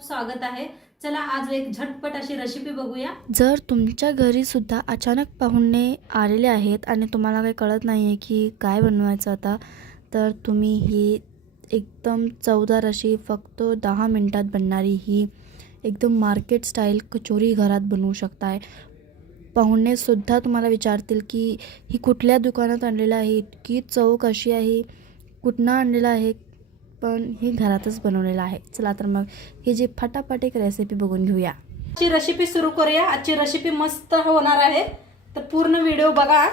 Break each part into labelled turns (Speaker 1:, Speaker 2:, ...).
Speaker 1: खूप स्वागत आहे. चला आज एक झटपट अशी रेसिपी बघूया.
Speaker 2: जर तुमच्या घरी सुद्धा अचानक पाहुणे आलेले आहेत आणि तुम्हाला काही कळत नाही आहे की काय बनवायचं आता तर तुम्ही ही एकदम चवदार अशी फक्त दहा मिनटात बनणारी ही एकदम मार्केट स्टाईल कचोरी घरात बनवू शकताय. पाहुणेसुद्धा तुम्हाला विचारतील की ही कुठल्या दुकानात आणलेलं आहे इतकी चव कशी आहे कुठनं आणलेलं आहे पण हे घरातच बनवलेलं आहे. चला तर मग ही जी फटाफट एक रेसिपी बघून घेऊया.
Speaker 1: आजची रेसिपी सुरू करूया. आजची रेसिपी मस्त होणार आहे. तर पूर्ण व्हिडिओ बघा.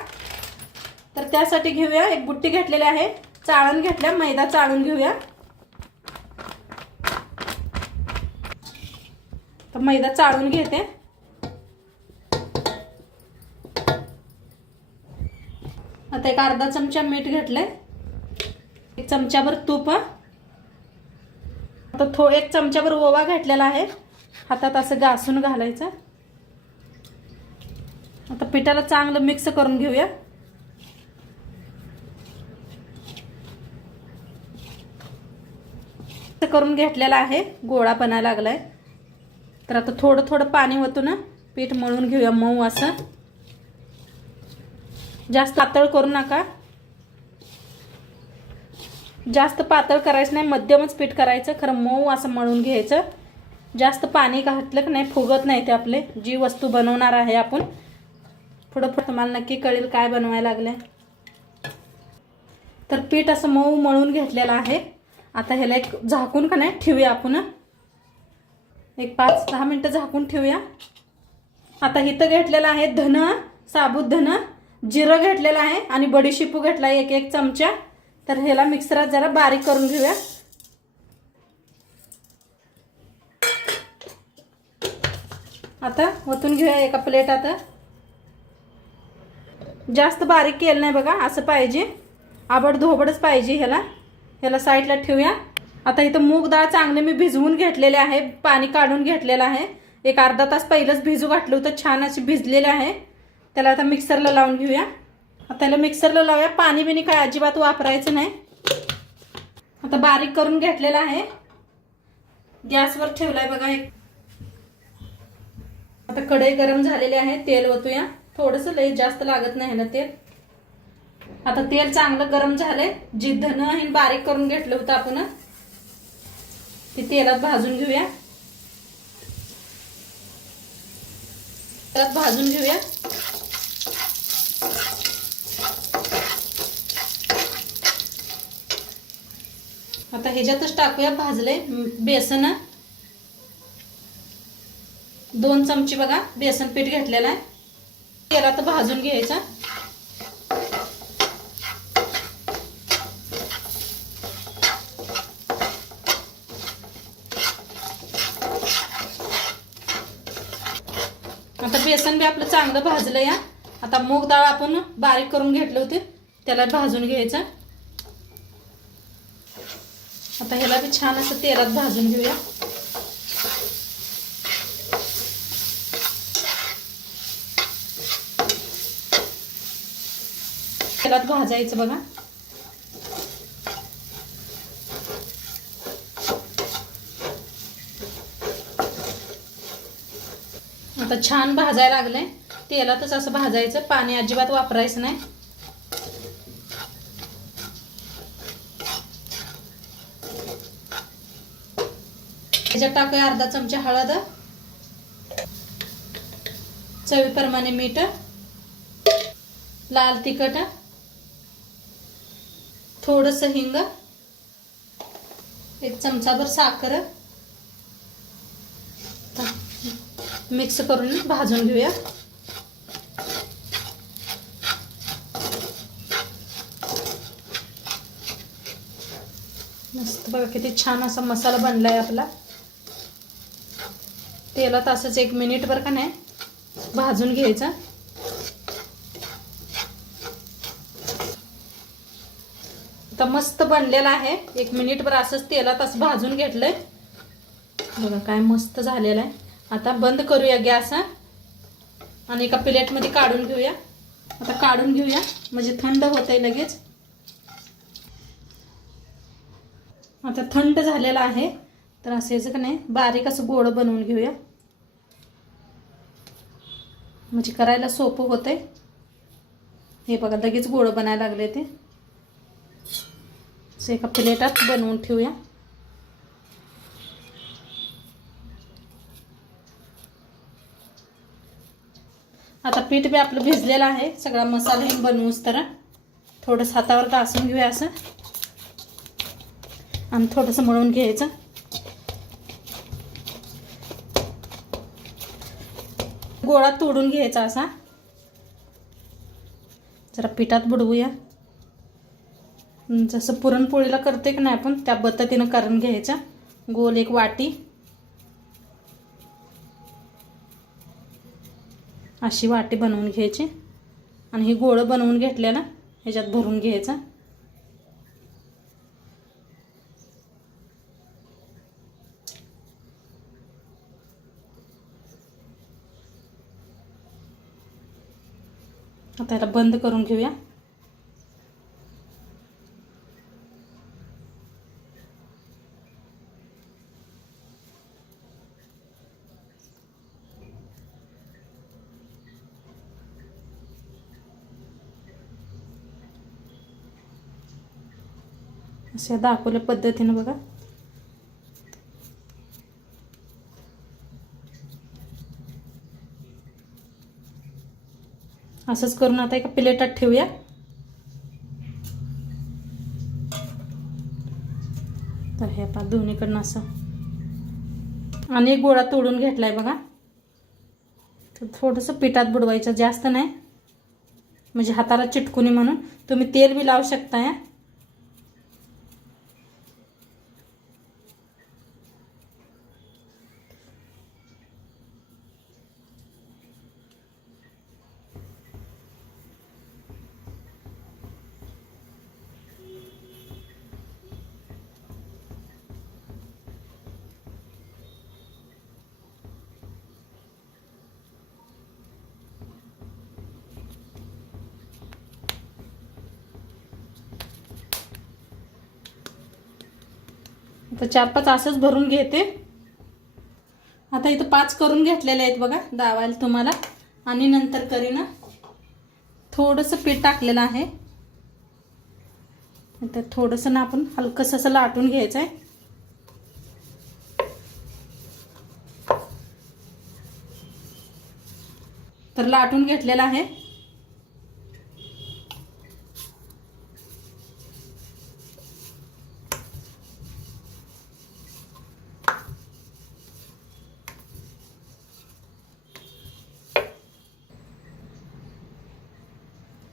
Speaker 1: तर त्यासाठी घेऊया. एक बुट्टी घेतलेली आहे. चाळण घेतल्या. मैदा चाळून घेऊया. तर मैदा चाळून घेते. आता एक अर्धा चमचा मीठ घेतलंय. एक चमचाभर तूप आता थो एक चमच्यावर ओवा घातलेला आहे. हातात असं घासून घालायचं. आता पिठाला चांगलं मिक्स करून घेऊया. करून घेतलेला आहे. गोळा पणा लागलाय. तर आता थोडं थोडं पाणी होतं ना पीठ मळून घेऊया मऊ असं. जास्त पातळ करू नका. जास्त पातळ करायचं नाही मध्यमच पीठ करायचं खरं मऊ असं मळून घ्यायचं. जास्त पाणी घातलं की नाही फुगत नाही ते आपले जी वस्तू बनवणार आहे आपण. पुढं पुढं तुम्हाला नक्की कळेल काय बनवायला लागले तर पीठ असं मऊ मळून घेतलेलं आहे. आता ह्याला एक झाकून का नाही ठेवूया आपण. एक पाच दहा मिनटं झाकून ठेवूया. आता इथं घेतलेलं आहे धन साबूत धन जिरं घेतलेलं आहे आणि बडीशिपू घेतला एक एक चमचा. तर ह्याला मिक्सरात जरा बारीक करून घेऊया. आता ओतून घेऊया एका प्लेट आता. जास्त बारीक केलं नाही बघा असं पाहिजे. आबड धोबडच पाहिजे ह्याला. ह्याला साईडला ठेवूया. आता इथं मूग डाळ चांगले मी भिजवून घेतलेले आहे पाणी काढून घेतलेलं आहे. एक अर्धा तास पहिलंच भिजू घातलं होतं छान अशी भिजलेले आहे. त्याला आता मिक्सरला लावून घेऊया. आता त्याला मिक्सरला लावूया. पाणी बिनी काय अजिबात वापरायचं नाही. आता बारीक करून घेतलेला आहे. गॅसवर ठेवलाय बघा एक. आता कढई गरम झालेली आहे. तेल ओतूया. थोडंसं लई जास्त लागत नाही ना तेल. आता तेल चांगलं गरम झालंय. जी धन हे बारीक करून घेतलं होतं आपण. ते तेलात भाजून घेऊया. तेलात भाजून घेऊया. आता ह्याच्यातच टाकूया भाजले बेसन. दोन चमचे बघा बेसन पीठ घेतलेला आहे. तेलात भाजून घ्यायचा. आता बेसन बी आपलं चांगलं भाजलं या. आता मूग डाळ आपण बारीक करून घेतले होते त्याला भाजून घ्यायचं. आता ह्याला बी छान असं तेलात भाजून घेऊया. तेलात भाजायचं बघा. आता छान भाजायला लागलंय. तेलातच असं भाजायचं. पाणी अजिबात वापरायचं नाही. ह्याच्यात टाकूया अर्धा चमचा हळद. चवीप्रमाणे मीठ. लाल तिखट. थोडस हिंग. एक चमचाभर साखर. मिक्स करून भाजून घेऊया. मस्त बघा किती छान असा मसाला बनलाय आपला. तेलात असंच एक मिनिटभर का नाही भाजून घ्यायचं. आता मस्त बनलेला आहे. एक मिनिटभर असंच तेलात असं भाजून घेतलंय. बघा काय मस्त झालेलं आहे. आता बंद करूया गॅस आणि एका प्लेटमध्ये काढून घेऊया. आता काढून घेऊया. म्हणजे थंड होत आहे लगेच. आता थंड झालेला आहे. तर असं याचं का नाही बारीक असं गोड बनवून घेऊया. म्हणजे करायला सोपं होतं आहे हे बघा लगेच गोळं बनायला लागले ते. एका प्लेटात बनवून ठेवूया. आता पीठ बी आपलं भिजलेलं आहे. सगळा मसाला हे बनवूच तर थोडंसं हातावर घासून घेऊया असं. आणि थोडंसं मळून घ्यायचं. गोळा तोडून घ्यायचा असा. जरा पिठात बुडवूया. जसं पुरणपोळीला करते की नाही आपण त्या पद्धतीनं करून घ्यायचं. गोल एक वाटी. अशी वाटी बनवून घ्यायची. आणि ही गोळं बनवून घेतलेलं ह्याच्यात भरून घ्यायचं. आता याला बंद करून घेऊया. असे दाखवल्या पद्धतीनं बघा. असंच करून आता एका प्लेटात ठेवूया. तर हे पा दोन्हीकडनं असं. आणि एक गोळा तोडून घेतलाय बघा. तर थोडंसं पिठात बुडवायचं जास्त नाही. म्हणजे हाताला चिटकुनी म्हणून. तुम्ही तेल बी लावू शकताय आता चार पाच असंच भरून घेते. आता इथं पाच करून घेतलेले आहेत बघा दावायला तुम्हाला. आणि नंतर करीना थोडंसं पीठ टाकलेलं आहे. तर थोडंसं ना आपण हलकंसं असं लाटून घ्यायचं आहे तर लाटून घेतलेलं आहे.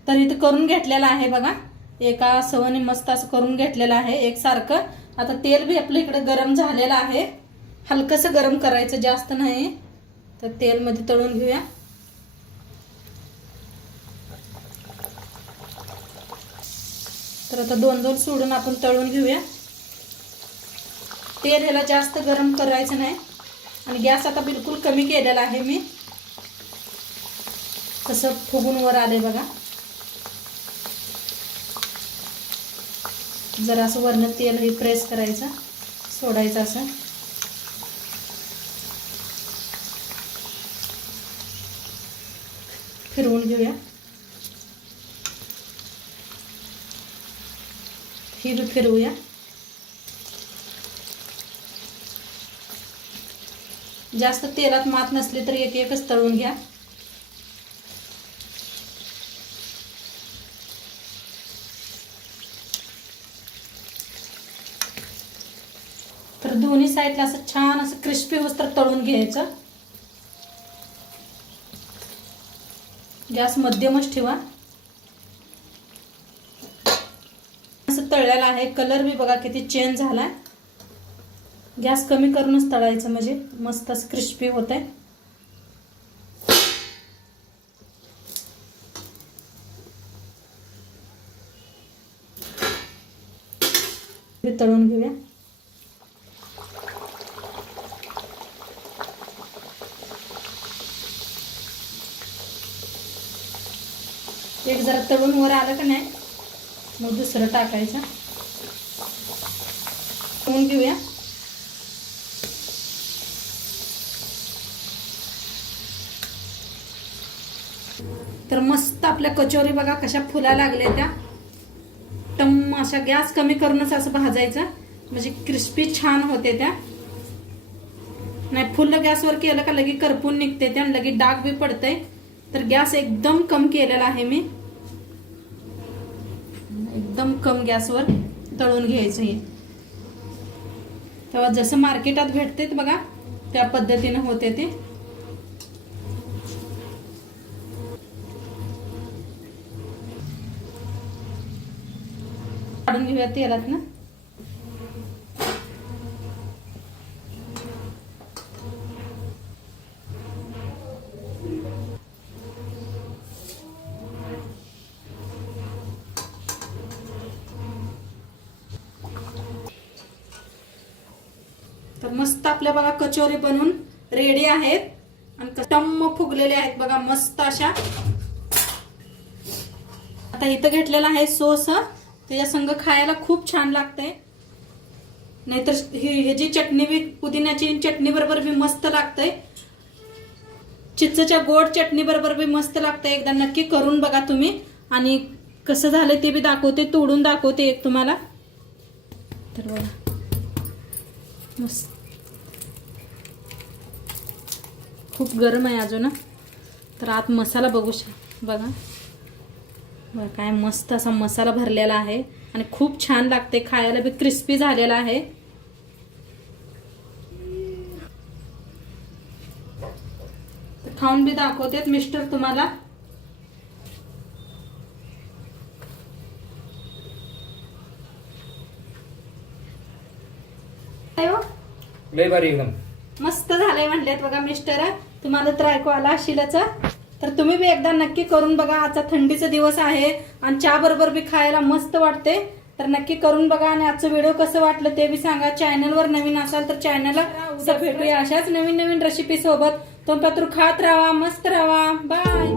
Speaker 1: तर इथं करून घेतलेलं आहे बघा. एका सवनी मस्त असं करून घेतलेलं आहे एकसारखं. आता तेल बी आपलं इकडे गरम झालेलं आहे. हलकंसं गरम करायचं जास्त नाही. तर तेलमध्ये तळून घेऊया. तर आता दोन दोन सोडून आपण तळून घेऊया. तेल ह्याला जास्त गरम करायचं नाही. आणि गॅस आता बिलकुल कमी केलेला आहे मी. कसं फुगून वर आले बघा. जरा असं वरनं तेल हे प्रेस करायचं सोडायचं असं. फिरवून घेऊया. ही बी फिरवूया. जास्त तेलात मात नसली तर एक एकच तळून घ्या तर दोन्ही साईडला असं छान असं क्रिस्पी होस तर तळून घ्यायचं. गॅस मध्यमच ठेवा. असं तळलेलं आहे. कलर बी बघा किती चेंज झालाय. गॅस कमी करूनच तळायचं म्हणजे मस्त असं क्रिस्पी होत आहे तळून घेऊया. जरा तळून वर आलं का नाही मग दुसरं टाकायचं. तळून घेऊया. तर मस्त आपल्या कचोरी बघा कशा फुला लागल्या त्या. टम अशा गॅस कमी करूनच असं भाजायचं. म्हणजे क्रिस्पी छान होते त्या. नाही फुल गॅसवर केलं का लगे करपून निघते त्या लगे डाग बी पडतंय. तर गॅस एकदम कम केलेला आहे मी. एकदम कम गॅसवर तळून घ्यायचं हे. तेव्हा जसं मार्केटात भेटते बघा त्या पद्धतीनं होते ते. काढून घेऊया तेलात ना तर मस्त आपल्या बघा कचोरी बनवून रेडी आहेत. आणि टम्म फुगलेले आहेत बघा मस्त अशा. आता इथं घेतलेला आहे सोस त्याच्या संग खायला खूप छान लागतंय. नाहीतर ही ह्याची चटणी बी पुदिन्याची चटणी बरोबर बी मस्त लागतंय. चिंचच्या गोड चटणी बरोबर बी मस्त लागतंय. एकदा नक्की करून बघा तुम्ही. आणि कसं झालं ते बी दाखवते तोडून दाखवते एक तुम्हाला. तर बघा. मस्त. खूप गरम आहे अजून तर आत मसाला बघू शक बघा. बघा काय मस्त असा मसाला भरलेला आहे आणि खूप छान लागते खायला बी क्रिस्पी झालेला आहे. खाऊन बी दाखवतेत मिस्टर तुम्हाला. काय हो?
Speaker 3: लय भारी एकदम.
Speaker 1: मस्त झालंय म्हणलेत बघा मिस्टर. तुम्हाला तर ऐकू आला अशिलाच. तर तुम्ही बी एकदा नक्की करून बघा आजचा थंडीचा दिवस आहे आणि चहा बरोबर बी खायला मस्त वाटते. तर नक्की करून बघा आणि आजचं व्हिडिओ कसं वाटलं ते बी सांगा. चॅनलवर नवीन असाल तर चॅनलला भेटूया अशाच नवीन नवीन रेसिपी सोबत तो पत्र खात राहा मस्त राहा. बाय